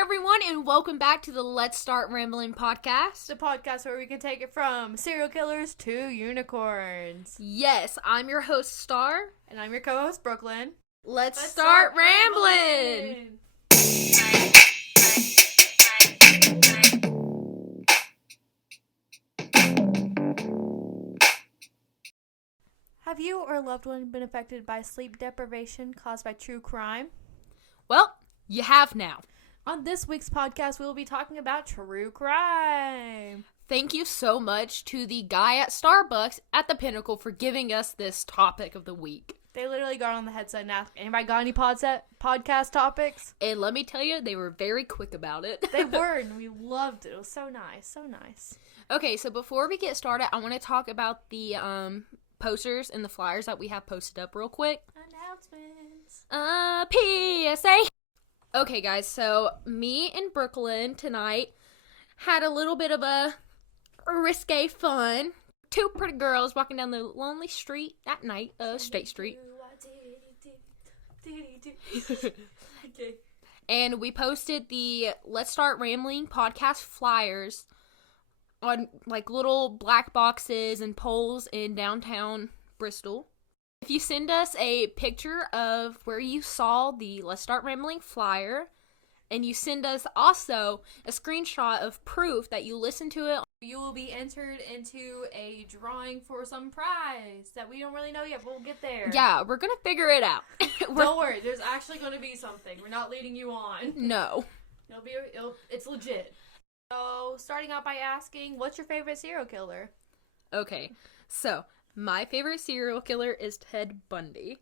everyone, and welcome back to the Let's Start Ramblin podcast. The podcast where we can take it from serial killers to unicorns. Yes, I'm your host, Star. And I'm your co-host, Brooklyn. Let's start ramblin'! Have you or a loved one been affected by sleep deprivation caused by true crime? Well, you have now. On this week's podcast, we will be talking about true crime. Thank you so much to the guy at Starbucks at the Pinnacle for giving us this topic of the week. They literally got on the headset and asked, anybody got any podcast topics? And let me tell you, they were very quick about it. They were, and we loved it. It was so nice, so nice. Okay, so before we get started, I want to talk about the posters and the flyers that we have posted up real quick. Announcements. PSA. Okay, guys, so me and Brooklyn tonight had a little bit of a risque fun. Two pretty girls walking down the lonely street at night, State Street. Okay. And we posted the Let's Start Rambling podcast flyers on like little black boxes and poles in downtown Bristol. If you send us a picture of where you saw the Let's Start Rambling flyer, and you send us also a screenshot of proof that you listened to it, you will be entered into a drawing for some prize that we don't really know yet, but we'll get there. Yeah, we're gonna figure it out. Don't worry, there's actually going to be something. We're not leading you on. No. It's legit. So, starting out by asking, what's your favorite serial killer? Okay, so my favorite serial killer is Ted Bundy.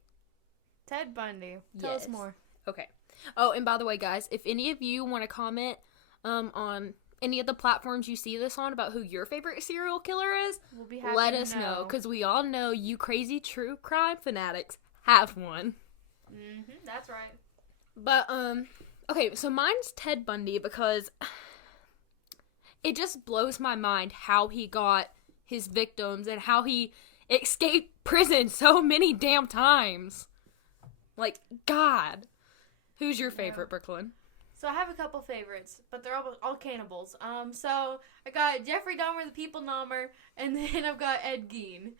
Ted Bundy. Tell us more. Okay. Oh, and by the way, guys, if any of you want to comment on any of the platforms you see this on about who your favorite serial killer is, we'll be happy let to us know, because we all know you crazy true crime fanatics have one. That's right. But, okay, so mine's Ted Bundy because it just blows my mind how he got his victims and how he escaped prison so many damn times. Like, God. Who's your favorite, Brooklyn? So I have a couple favorites, but they're all cannibals. So I got Jeffrey Dahmer, the People Dahmer, and then I've got Ed Gein.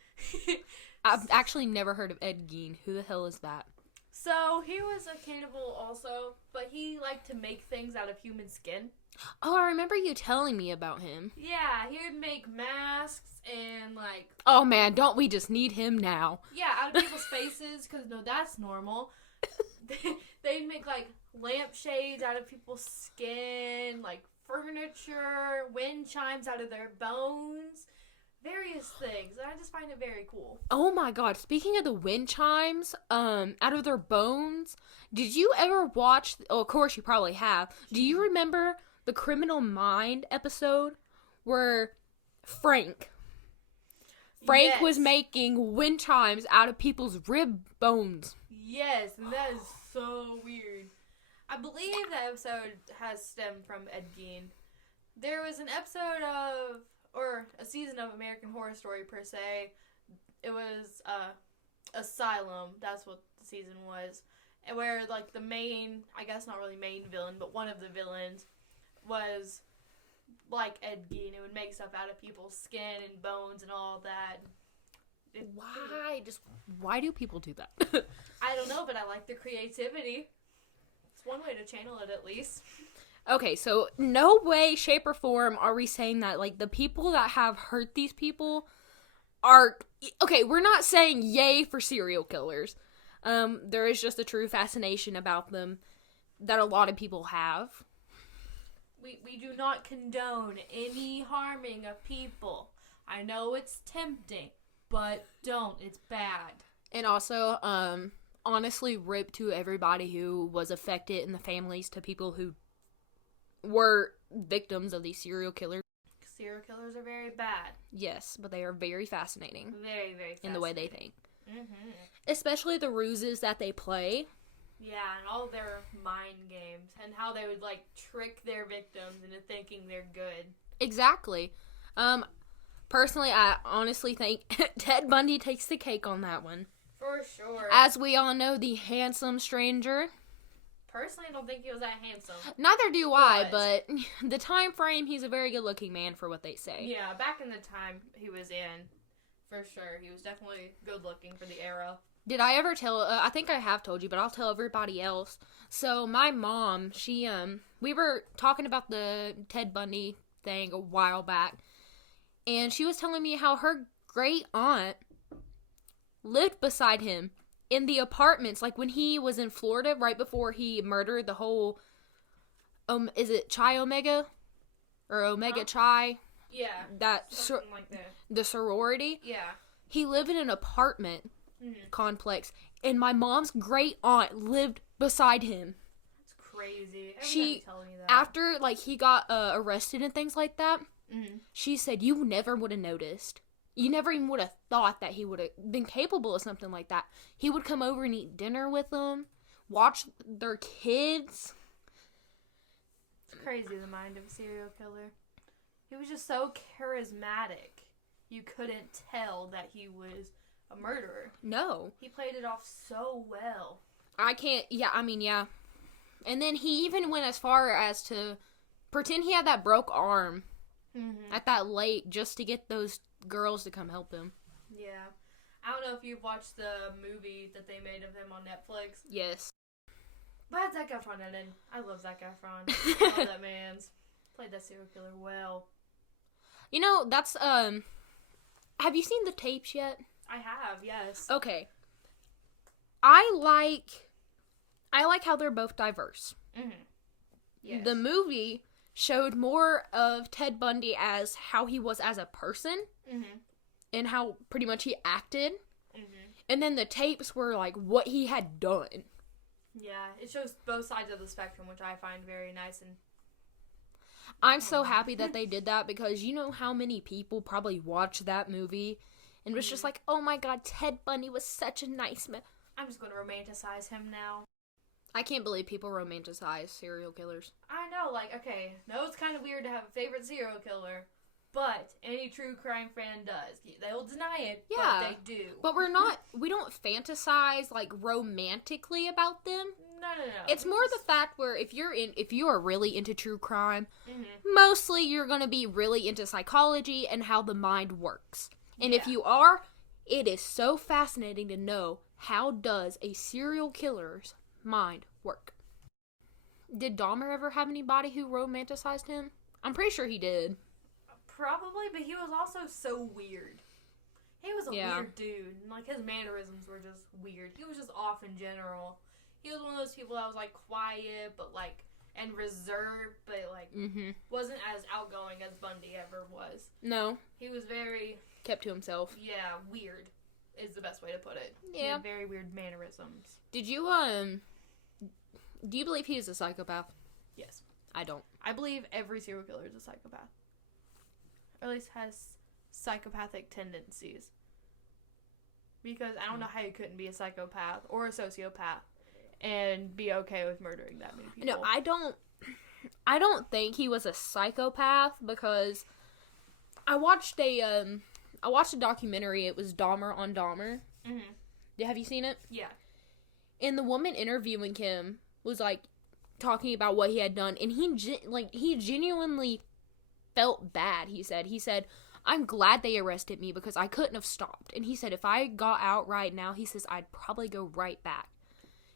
I've actually never heard of Ed Gein. Who the hell is that? So he was a cannibal also, but he liked to make things out of human skin. Oh, I remember you telling me about him. Yeah, he would make masks and like... Oh man, don't we just need him now? Yeah, out of people's faces, because no, that's normal. They'd make like lampshades out of people's skin, like furniture, wind chimes out of their bones, various things. And I just find it very cool. Oh my god, speaking of the wind chimes, out of their bones, did you ever watch, oh of course you probably have, do you remember the Criminal Mind episode where Frank Yes. was making wind chimes out of people's rib bones? Yes, and that is so weird. I believe that episode has stemmed from Ed Gein. There was an episode of, or a season of American Horror Story per se. It was Asylum, that's what the season was. And where like the main, I guess not really main villain, but one of the villains was like Ed Gein. It would make stuff out of people's skin and bones and all that. Why do people do that? I don't know, but I like the creativity. It's one way to channel it, at least. Okay, so no way, shape, or form are we saying that, like, the people that have hurt these people are... Okay, we're not saying yay for serial killers. There is just a true fascination about them that a lot of people have. We do not condone any harming of people. I know it's tempting, but don't. It's bad. And also, honestly, rip to everybody who was affected and the families to people who were victims of these serial killers. Serial killers are very bad. Yes, but they are very fascinating. Very, very fascinating. In the way they think. Mm-hmm. Especially the ruses that they play. Yeah, and all their mind games. And how they would, like, trick their victims into thinking they're good. Exactly. Personally, I honestly think Ted Bundy takes the cake on that one. For sure. As we all know, the handsome stranger. personally, I don't think he was that handsome. Neither do I, but the time frame, he's a very good-looking man for what they say. Yeah, back in the time he was in, for sure, he was definitely good-looking for the era. Did I ever tell, I think I have told you, but I'll tell everybody else. So, my mom, she, we were talking about the Ted Bundy thing a while back, and she was telling me how her great aunt lived beside him in the apartments, like when he was in Florida right before he murdered the whole, is it Chi Omega? Or Omega Chi? Yeah. Something like that. The sorority? Yeah. He lived in an apartment complex, and my mom's great aunt lived beside him. That's crazy. She, telling me that. after, like, he got arrested and things like that, she said, you never would have noticed. You never even would have thought that he would have been capable of something like that. He would come over and eat dinner with them, watch their kids. It's crazy, the mind of a serial killer. He was just so charismatic. You couldn't tell that he was a murderer. No. He played it off so well. Yeah. And then he even went as far as to pretend he had that broke arm at that lake just to get those girls to come help him. Yeah. I don't know if you've watched the movie that they made of him on Netflix. Yes. But had Zac Efron in it. I love Zac Efron. I love that man's. Played that serial killer well. You know, that's, have you seen the tapes yet? I have, yes. Okay. I like how they're both diverse. Yes. The movie showed more of Ted Bundy as how he was as a person and how pretty much he acted. And then the tapes were like what he had done. Yeah, it shows both sides of the spectrum, which I find very nice. And I'm so happy that they did that because you know how many people probably watched that movie and was just like, oh my god, Ted Bundy was such a nice man. I'm just going to romanticize him now. I can't believe people romanticize serial killers. I know, like, okay, no, it's kind of weird to have a favorite serial killer, but any true crime fan does. They'll deny it, but they do. But we don't fantasize, like, romantically about them. No. It's more the fact where if you are really into true crime, mostly you're going to be really into psychology and how the mind works. And if you are, it is so fascinating to know how does a serial killer's mind work. Did Dahmer ever have anybody who romanticized him? I'm pretty sure he did. Probably, but he was also so weird. He was a weird dude. Like, his mannerisms were just weird. He was just off in general. He was one of those people that was, like, quiet, but, like, and reserved, but, like, wasn't as outgoing as Bundy ever was. No. He was very... kept to himself. Yeah, weird is the best way to put it. Yeah. He had very weird mannerisms. Did you, do you believe he is a psychopath? Yes. I don't. I believe every serial killer is a psychopath. Or at least has psychopathic tendencies. Because I don't know how you couldn't be a psychopath or a sociopath and be okay with murdering that many people. No, I don't think he was a psychopath because I watched a documentary. It was Dahmer on Dahmer. Have you seen it? Yeah. And the woman interviewing him was like talking about what he had done, and he genuinely felt bad. He said, I'm glad they arrested me because I couldn't have stopped. And he said, if I got out right now, he says, I'd probably go right back.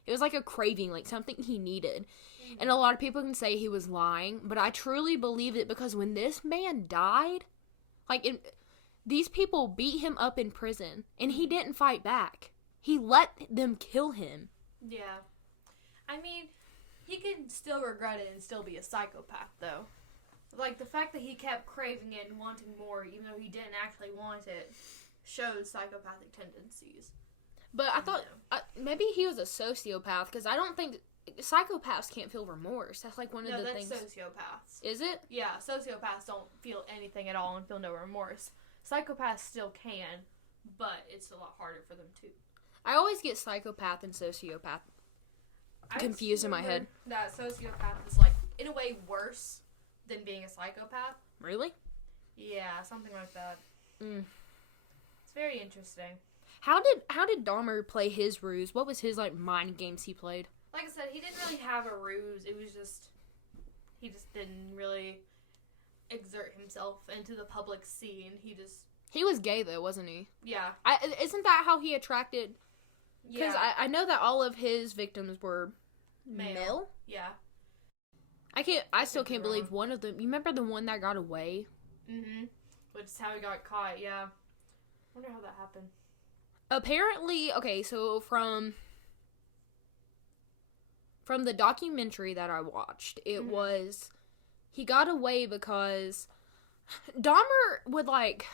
It was like a craving, like something he needed. And a lot of people can say he was lying, but I truly believe it because when this man died, these people beat him up in prison, and he didn't fight back. He let them kill him. Yeah. I mean, he can still regret it and still be a psychopath, though. Like, the fact that he kept craving it and wanting more, even though he didn't actually want it, shows psychopathic tendencies. But I thought maybe he was a sociopath, because I don't think psychopaths can't feel remorse. That's like one of the things. No, that's sociopaths. Is it? Yeah, sociopaths don't feel anything at all and feel no remorse. Psychopaths still can, but it's a lot harder for them too. I always get psychopath and sociopath confused in my head. That sociopath is, like, in a way worse than being a psychopath. Really? Yeah, something like that. It's very interesting. How did Dahmer play his ruse? What was his, like, mind games he played? like I said, he didn't really have a ruse. It was just, he just didn't really exert himself into the public scene. He was gay, though, wasn't he? Yeah. Isn't that how he attracted... Because Yeah. I know that all of his victims were male. Yeah. I still can't believe one of them... You remember the one that got away? Mm-hmm. Which is how he got caught, yeah. I wonder how that happened. Apparently, okay, so from the documentary that I watched, it was... He got away because Dahmer would, like...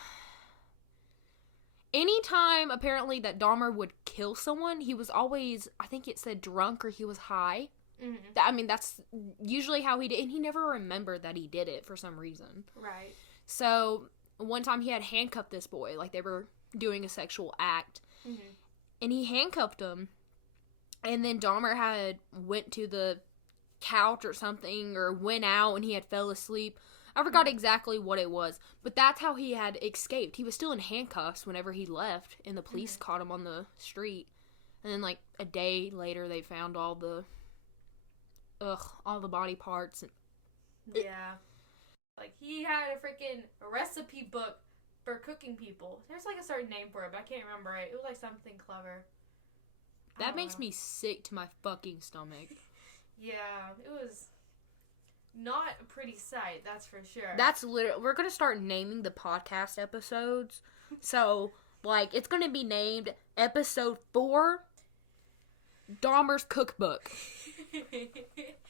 Anytime, apparently, that Dahmer would kill someone, he was always, I think it said drunk or he was high. Mm-hmm. I mean, that's usually how he did, and he never remembered that he did it for some reason. Right. So, one time he had handcuffed this boy, like they were doing a sexual act, and he handcuffed him, and then Dahmer had went to the couch or something, or went out, and he had fell asleep. I forgot exactly what it was, but that's how he had escaped. He was still in handcuffs whenever he left, and the police caught him on the street. And then, like, a day later, they found all the body parts. Yeah. Like, he had a freaking recipe book for cooking people. There's, like, a certain name for it, but I can't remember it. It was, like, something clever. That makes me sick to my fucking stomach. Yeah, it was... not a pretty sight, that's for sure. That's literally... We're going to start naming the podcast episodes. So, like, it's going to be named Ep.4, Dahmer's Cookbook. I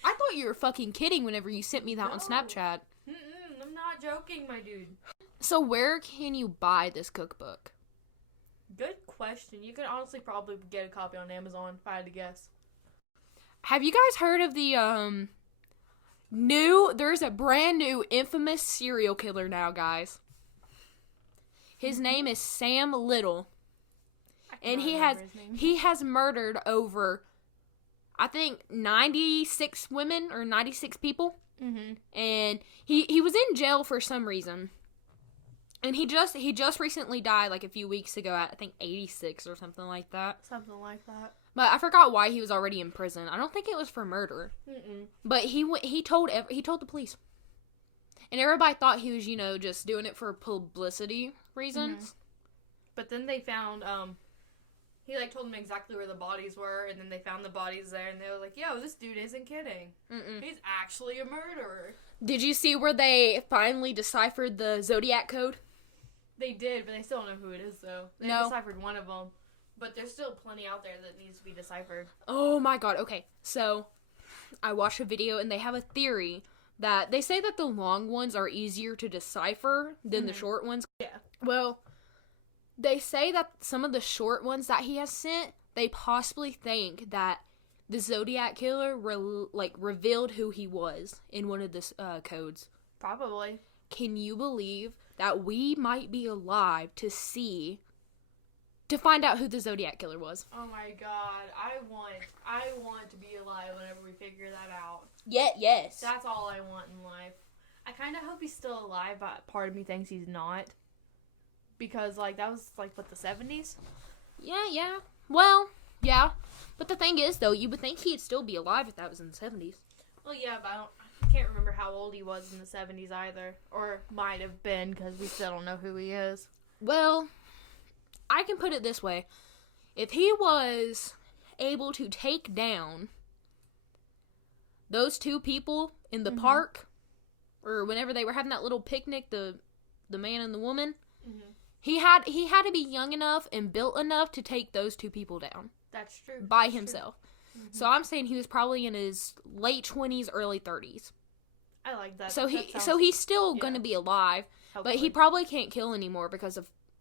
thought you were fucking kidding whenever you sent me that on Snapchat. I'm not joking, my dude. So, where can you buy this cookbook? Good question. You could honestly probably get a copy on Amazon, if I had to guess. Have you guys heard of the, there's a brand new infamous serial killer now, guys. His name is Sam Little. And he has murdered over, I think, 96 women or 96 people. Mm-hmm. And he was in jail for some reason. And he just recently died like a few weeks ago at, I think, 86 or something like that. Something like that. But I forgot why he was already in prison. I don't think it was for murder. Mm-mm. But he told the police. And everybody thought he was, just doing it for publicity reasons. Mm-hmm. But then they found, he, told them exactly where the bodies were, and then they found the bodies there, and they were like, yo, this dude isn't kidding. Mm-mm. He's actually a murderer. Did you see where they finally deciphered the Zodiac code? They did, but they still don't know who it is, though. They deciphered one of them, but there's still plenty out there that needs to be deciphered. Oh my god, okay. So, I watched a video, and they have a theory that they say that the long ones are easier to decipher than the short ones. Yeah. Well, they say that some of the short ones that he has sent, they possibly think that the Zodiac Killer revealed who he was in one of the codes. Probably. Can you believe that we might be alive to find out who the Zodiac Killer was? Oh my god, I want to be alive whenever we figure that out. Yes. That's all I want in life. I kind of hope he's still alive, but part of me thinks he's not. Because, that was, what, the 70s? Yeah. Well, yeah. But the thing is, though, you would think he'd still be alive if that was in the 70s. Well, yeah, but I can't remember how old he was in the 70s either. Or might have been, because we still don't know who he is. Well, I can put it this way. If he was able to take down those two people in the park, or whenever they were having that little picnic, the man and the woman, he had to be young enough and built enough to take those two people down. That's true. By himself. So I'm saying he was probably in his late 20s, early 30s. I like that. So he's still going to be alive, Hopefully. but he probably can't kill anymore because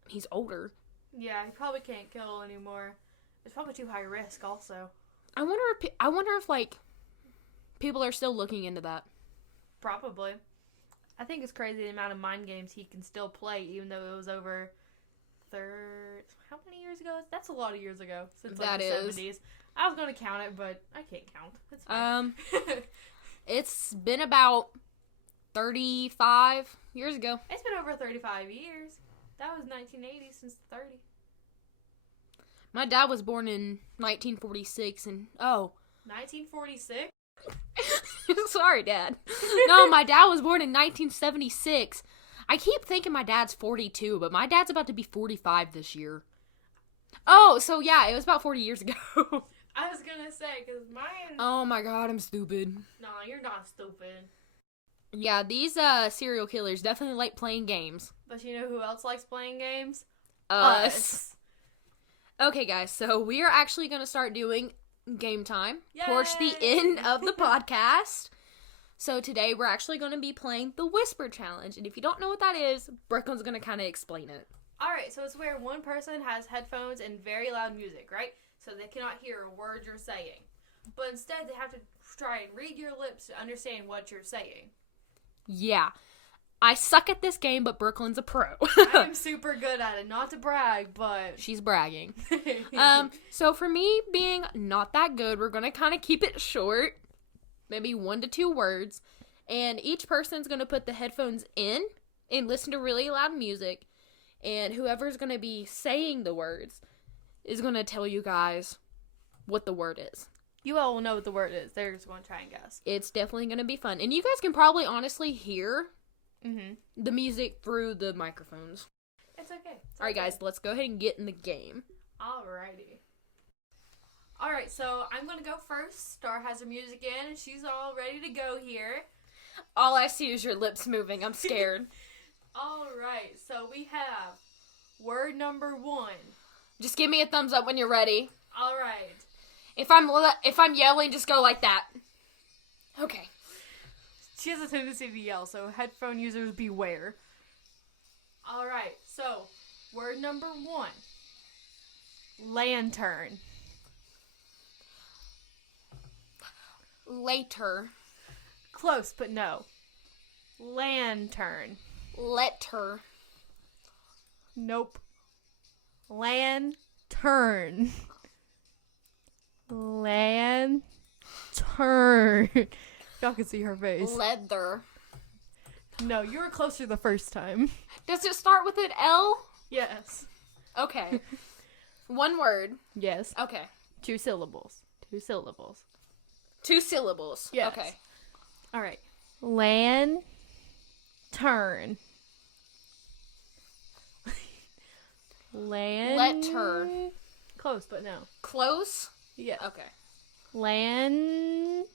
he's older. Yeah, he probably can't kill anymore. It's probably too high risk also. I wonder if people are still looking into that. Probably. I think it's crazy the amount of mind games he can still play, even though it was over how many years ago? That's a lot of years ago. Since the 70s. I was going to count it, but I can't count. It's fine. It's been about 35 years ago. It's been over 35 years. That was 1980 since the 30s. My dad was born in 1946, and 1946? Sorry, Dad. No, my dad was born in 1976. I keep thinking my dad's 42, but my dad's about to be 45 this year. Oh, so yeah, it was about 40 years ago. I was gonna say, because mine... Oh my god, I'm stupid. No, you're not stupid. Yeah, these serial killers definitely like playing games. But you know who else likes playing games? Us. Okay, guys, so we are actually going to start doing game time towards the end of the podcast. So today we're actually going to be playing the Whisper Challenge. And if you don't know what that is, Brooklyn's going to kind of explain it. Alright, so it's where one person has headphones and very loud music, right? So they cannot hear a word you're saying. But instead they have to try and read your lips to understand what you're saying. Yeah. I suck at this game, but Brooklyn's a pro. I'm super good at it. Not to brag, but... She's bragging. So for me being not that good, we're going to kind of keep it short. Maybe 1 to 2 words. And each person's going to put the headphones in and listen to really loud music. And whoever's going to be saying the words is going to tell you guys what the word is. You all will know what the word is. They're just going to try and guess. It's definitely going to be fun. And you guys can probably honestly hear the music through the microphones. It's okay. Alright, guys, let's go ahead and get in the game. Alrighty. Alright, so I'm going to go first. Star has her music in, and she's all ready to go here. All I see is your lips moving. I'm scared. Alright, so we have word number 1. Just give me a thumbs up when you're ready. Alright. If I'm yelling, just go like that. Okay. She has a tendency to yell, so headphone users beware. Alright, so word number 1. Lantern. Later. Close, but no. Lantern. Letter. Nope. Lantern. Lantern. Y'all can see her face. Leather. No, you were closer the first time. Does it start with an L? Yes. Okay. 1 word. Yes. Okay. 2 syllables. 2 syllables. 2 syllables. Yes. Okay. All right. Lantern. Letter. Close, but no. Close? Yes. Okay. Lantern.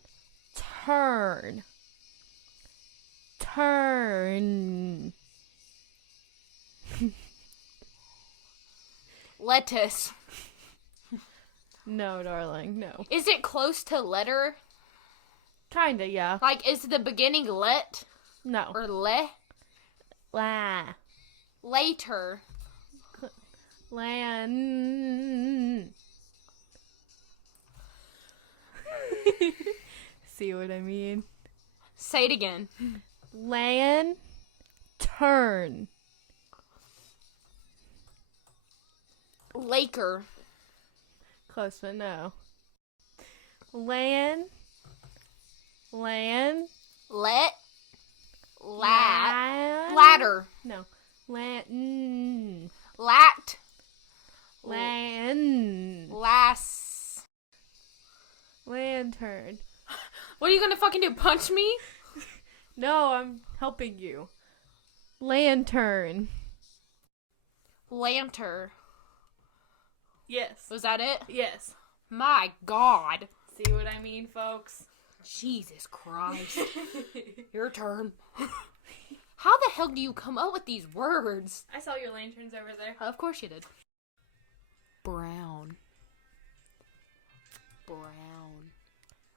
Turn. Lettuce. No, darling, no. Is it close to letter? Kinda, yeah. Like, is the beginning let? No. Or le? La. Later. Lan. See what I mean? Say it again. Turn. Laker. Close, but no. Let. Lat. Lan. Ladder. No. Lan. Lat. Lan. Lass. Lantern. What are you gonna fucking do? Punch me? No, I'm helping you. Lantern. Lantern. Yes. Was that it? Yes. My God. See what I mean, folks? Jesus Christ. Your turn. How the hell do you come up with these words? I saw your lanterns over there. Of course you did. Brown.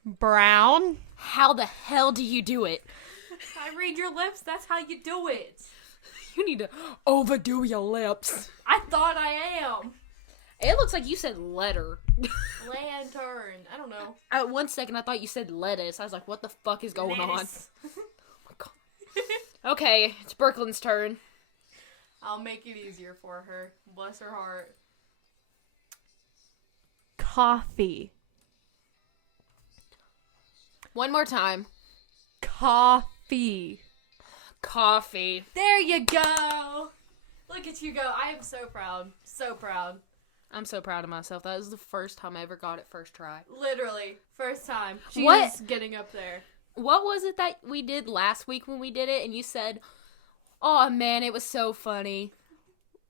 Brown. How the hell do you do it? I read your lips. That's how you do it. You need to overdo your lips. I thought I am. It looks like you said letter. Lantern. I don't know. At 1 second, I thought you said lettuce. I was like, what the fuck is going on? Lettuce. Oh my God. Okay, it's Brooklyn's turn. I'll make it easier for her. Bless her heart. Coffee. One more time. Coffee. Coffee. There you go. Look at you go. I am so proud. So proud. I'm so proud of myself. That was the first time I ever got it first try. Literally, first time. She's What? getting up there. What was it that we did last week when we did it? And you said, oh man, it was so funny.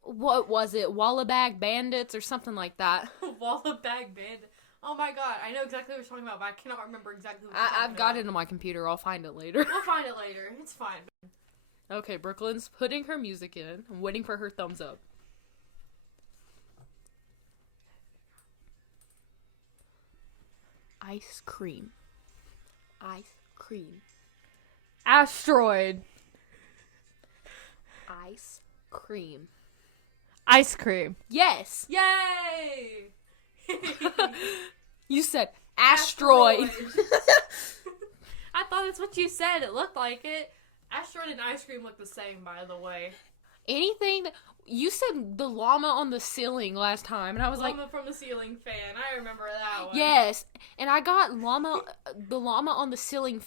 What was it? Wallabag Bandits or something like that. Wallabag Bandit. Oh my god, I know exactly what you're talking about, but I cannot remember exactly what you're talking about. I've got it on my computer. I'll find it later. We'll find it later. It's fine. Okay, Brooklyn's putting her music in. I'm waiting for her thumbs up. Ice cream. Ice cream. Asteroid. Ice cream. Ice cream. Yes! Yay! You said asteroid. I thought that's what you said. It looked like it. Asteroid and ice cream look the same, by the way. Anything that... You said the llama on the ceiling last time, and I was Llama like... from the ceiling fan. I remember that one. Yes, and I got the llama on the ceiling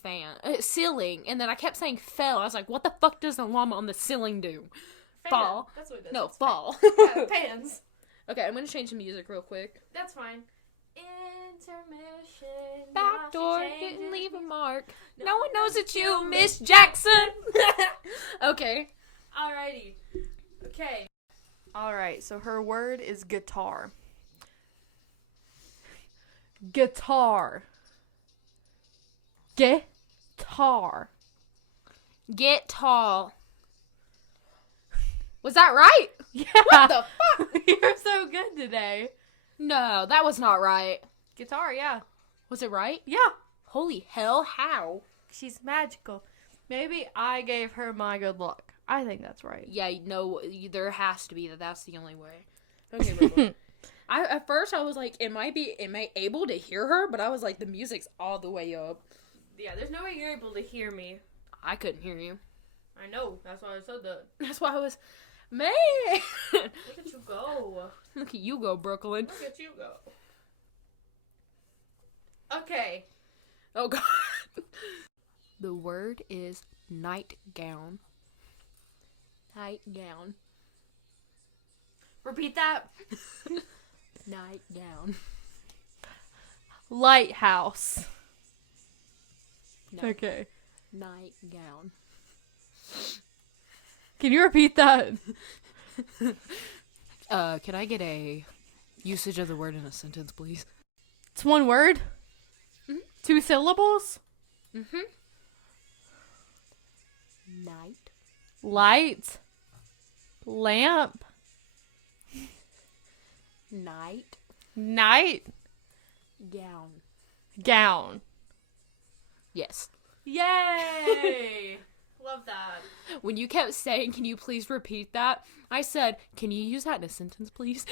ceiling, and then I kept saying fell. I was like, what the fuck does the llama on the ceiling do? Fan. Fall. That's what it does. No, it's fall. Yeah, pans. Okay, I'm gonna change the music real quick. That's fine. Intermission. Backdoor didn't leave a mark. No one knows it's you, Miss Jackson. Okay. Alrighty. Okay. Alright, so her word is guitar. Guitar. Guitar. Get tall. Was that right? Yeah. What the fuck? You're so good today. No, that was not right. Guitar, yeah. Was it right? Yeah. Holy hell, how? She's magical. Maybe I gave her my good luck. I think that's right. Yeah, no, there has to be that's the only way. Okay, Brooklyn. At first I was like, am I able to hear her? But I was like, the music's all the way up. Yeah, there's no way you're able to hear me. I couldn't hear you. I know. That's why I said that. That's why I was, man. Look at you go. Look at you go, Brooklyn. Look at you go. Okay. Oh, God. The word is nightgown. Nightgown. Repeat that. Nightgown. Lighthouse. No. Okay. Nightgown. Can you repeat that? Can I get a usage of the word in a sentence, please? It's one word? Mm-hmm. 2 syllables? Mm-hmm. Night. Light. Lamp. Night. Night. Gown. Gown. Yes. Yay! Love that. When you kept saying, can you please repeat that? I said, can you use that in a sentence, please?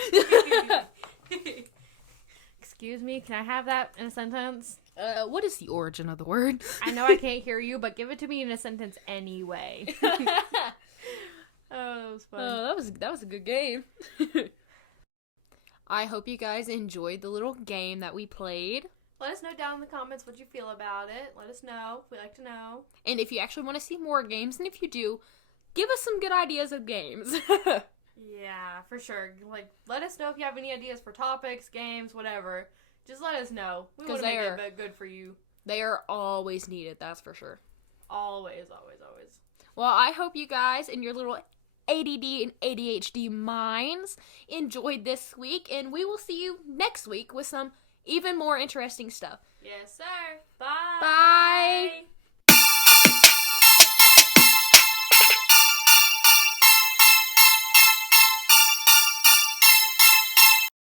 Excuse me, can I have that in a sentence? What is the origin of the word? I know I can't hear you, but give it to me in a sentence anyway. Oh, that was fun. Oh, that was a good game. I hope you guys enjoyed the little game that we played. Let us know down in the comments what you feel about it. Let us know. We like to know. And if you actually want to see more games, and if you do, give us some good ideas of games. Yeah, for sure. Like, let us know if you have any ideas for topics, games, whatever. Just let us know. We want to make it good for you. They are always needed, that's for sure. Always, always, always. Well, I hope you guys and your little ADD and ADHD minds enjoyed this week, and we will see you next week with some even more interesting stuff. Yes, sir. Bye. Bye.